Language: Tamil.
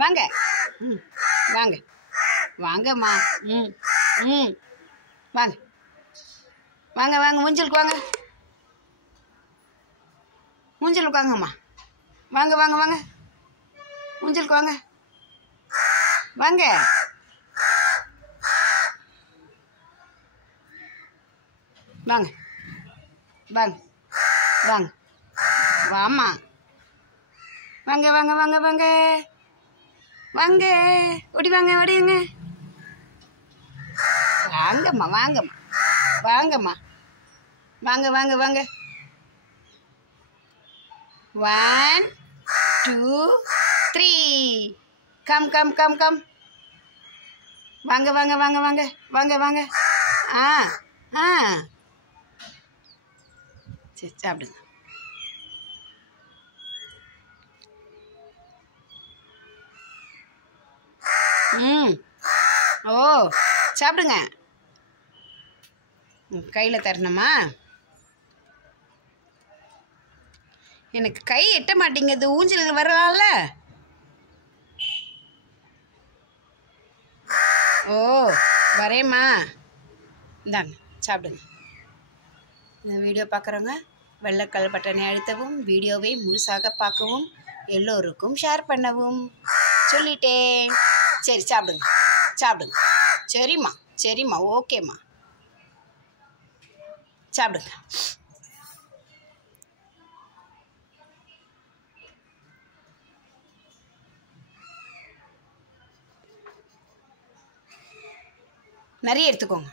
வாங்க. ம் வாங்க வாங்கம்மா. ம் ம் வாங்க வாங்க வாங்க ஊஞ்சலுக்கு வாங்க. ஊஞ்சலுக்கு வாங்கம்மா. வாங்க வாங்க வாங்க ஊஞ்சலுக்கு வாங்க. வாங்க வாங்க வாங்க வாங்க வாம்மா. வாங்க வாங்க வாங்க வாங்க வாங்க ஓடி வாங்க ஓடிங்க. வாங்கம்மா வாங்கம்மா வாங்கம்மா வாங்க வாங்க வாங்க. 1 2 3 கம் கம் கம் கம். வாங்க வாங்க வாங்க வாங்க வாங்க வாங்க. ஆ ஆ சரி சாப்பிடுங்க. ம் ஓ சாப்பிடுங்க. கையில் தரணுமா? எனக்கு கை எட்ட மாட்டேங்குது. ஊஞ்சல் வரலாம்ல. ஓ வரேம்மா. இந்தாங்க சாப்பிடுங்க. இந்த வீடியோ பார்க்குறவங்க வெள்ளைக்கல் பட்டனை அழுத்தவும், வீடியோவை முழுசாக பார்க்கவும், எல்லோருக்கும் ஷேர் பண்ணவும் சொல்லிட்டேன். சரி சாப்பிடுங்க சாப்பிடுங்க. சரிம்மா சரிம்மா ஓகேம்மா சாப்பிடுங்க. நிறைய எடுத்துக்கோங்க.